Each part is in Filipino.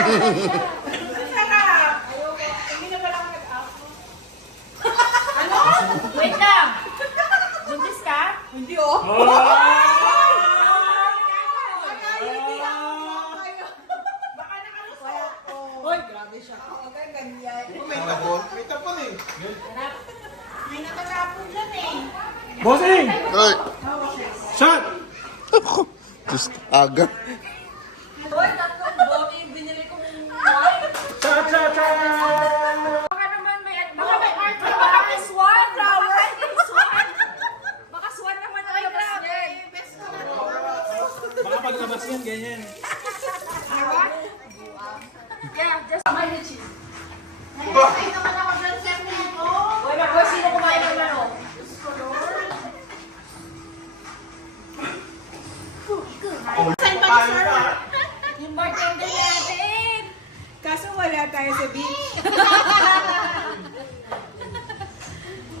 Sarap! Hindi na pala ako nag-ako. Ano? Wait lang! Buntis ka? Hindi oh! Baka nakalusot. Hoy, grabe siya. Huwag kang ganyan. May tapon. May tapon eh. May natatapon dyan eh. Bossing! Hoy! Shot! Diyos, aga. Hoy, tatlong bote yung binili kong wine. Shot, shot, shot! Baka naman may art ka. Baka may swan. Flower. Swan. Baka swan naman ang labas niyan. Baka paglabas yan, ganyan. Diba? Yeah, just kumain na cheese. Ay naman ako dyan sa ko. Hoy, Marco, sino kumain ng ano? Saan ba ni Sir? Yung bartender natin. Kaso wala tayo sa beach.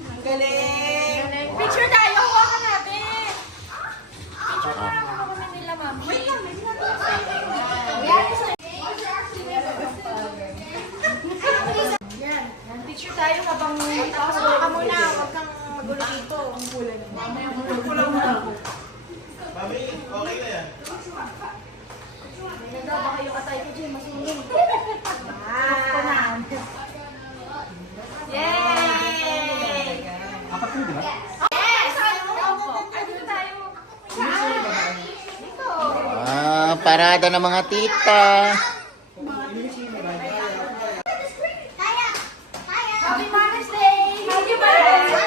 Ang galing. Picture tayo, hawakan natin. Picture tayo, hawakan kami nila, mami. Wait lang, may ginagawa tayo. Yan, picture tayo habang Pasok ka muna, huwag kang magulo dito. Ang kulan. Mami, okay na yan. Nanda, baka yung atay ko dyan, masunog. Yay! Apat ko, di ba? Yes! Ano tayo? Parada ng mga tita. Happy Mother's Day! Happy Mother's Day! Happy birthday!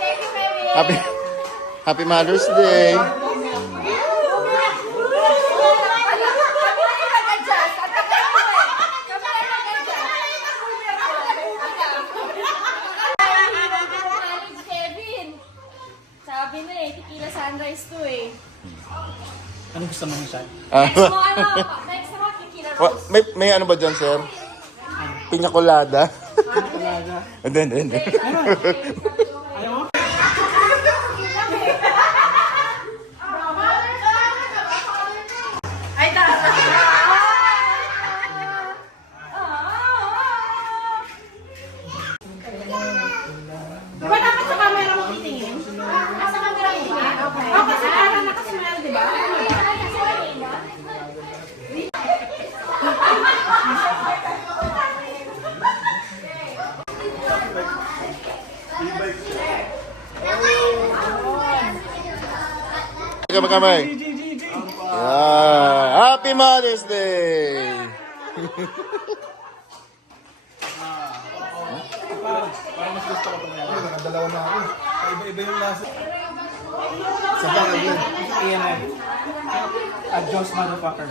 Thank you, baby! Happy Mother's Day. Sabi na eh, tequila sunrise to eh. Ano gusto mo ng shot? Next mo ano, next mo tequila rose. May ano ba dyan, sir? Piña colada. Talaga. Hindi. Ayaw mo? Ay, tama. Di ba dapat sa camera mo titingin? Sa camera mo titingin? Okay. Oh, kasi parang nakasmile, di ba? Kamay. Yeah. Happy Mother's Day. Parang mas gusto ko pa na yan. Nakadalawa na ako. Iba-iba yung lasa. Sa bagay yan. Iyan na. Adjust, motherfucker.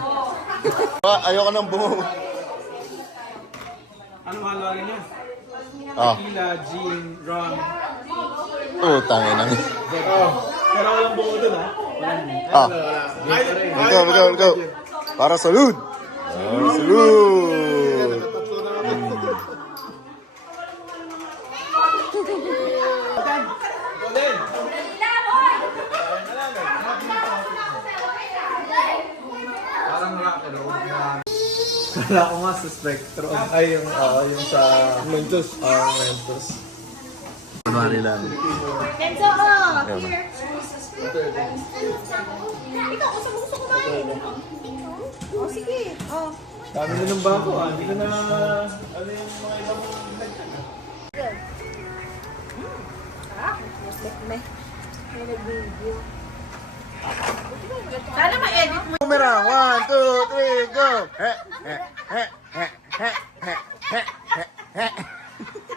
Ayoko nang bungo. Ano mahal-wala niya? Ah. Tequila, gin, rum. Tangin na. Pero walang buo dun, ha? Ah. Let's go. Para salud. Salud. Kala ko nga sa Spectrum. Ay, yung sa Mentos. Mentos. Mari lang. Kenzo, here. Ikaw, gusto ko kumain. Oh, sige. Oh. Dami na ng bago, ah. Hindi ko na... Ano yung mga ibang nagtag. Sana ma-edit mo. Camera. 1, 2, 3, go.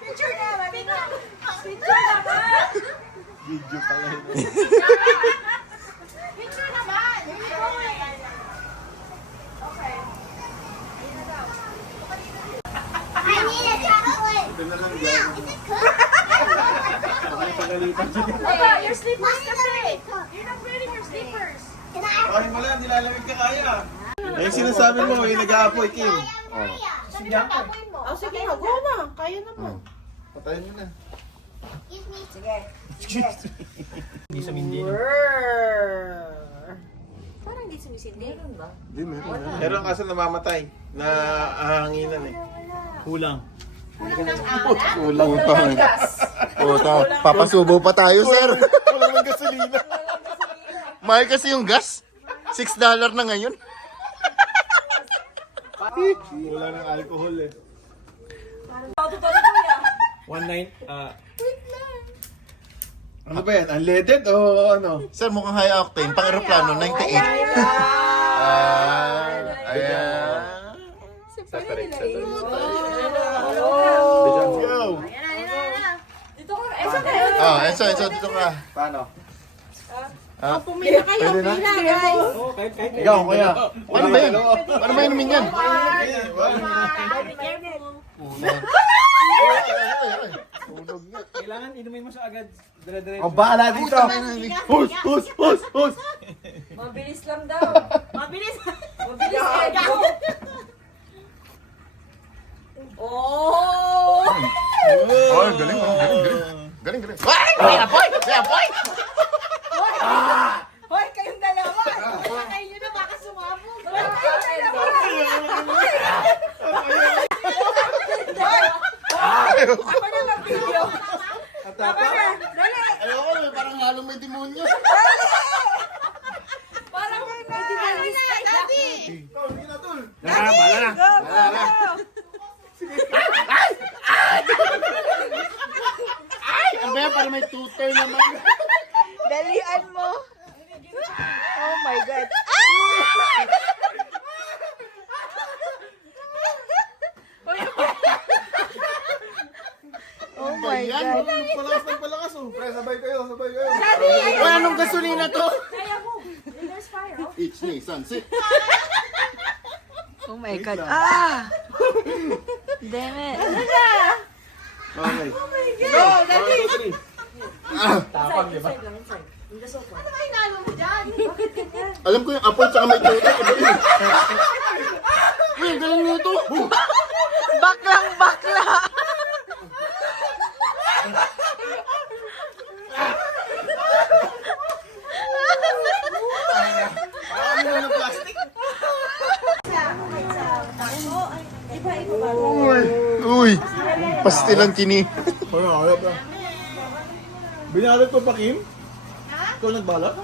Picture naman. Picture naman. Video pala yun. Picture naman. Okay. I need a chocolate. Ito na lang dyan. Papa, your slippers kasi. You're not wearing your slippers. Ay, wala. Nilalamig ka kaya. Yung sinasabi mo, yung nag-aapoy, Kim. Oh, sige na. Go na. Kaya naman. Patayin mo na. Sige. Hindi sa Mindin. Parang hindi sumisindi. Hindi, meron na. Meron kaso namamatay. Na ahanginan eh. Kulang. Kulang pa. Puta, papasubo pa tayo, sir. Kulang ng gasolina. Mahal kasi yung gas. $6 na ngayon. Kulang ng alcohol eh. 19. Ano ba yan? Unleaded o ano? Sir, mukhang high octane. Pang aeroplano, 98. Ayan. Separate. Go! Dito ka. Enzo kayo. Oh, Enzo, dito ka. Paano? Pumila kayo, Pwede na? pila guys. Ikaw, kuya. Paano ba yan? Paano ba inumin yan? Tulog nga. Kailangan inumin mo siya agad. Dire-dire. Ang bahala dito! Hus! Mabilis lang daw. Mabilis. Mabilis Enzo. Oh! Oh, galing. Galing. Ay! May apoy! Hoy, kayong dalawa. Kayo nyo na baka sumabog. Ako na mag-video. Tama na. Dali. Ayoko, parang halong may demonyo. Parang may mabilis Bala na. Ano ba yan? Parang may tutor naman. Dalian mo. Oh my God. Oh my God. Palakas oh. Pre, sabay kayo. Uy, anong gasolina to? Kaya mo. There's fire. Oh. It's Nissan. Sit. Oh my God. Ah! Damn it. Okay. Go, dali. Inside lang, inside. In the sofa. Ano kayo nalo mo dyan? Alam ko yung apoy tsaka may tutor. Uy, galing nito. Baklang-bakla. Ano ng plastic? Uy, pastilan kini. Ano, harap na. Binalot ko pa, Kim? Ikaw nagbalot?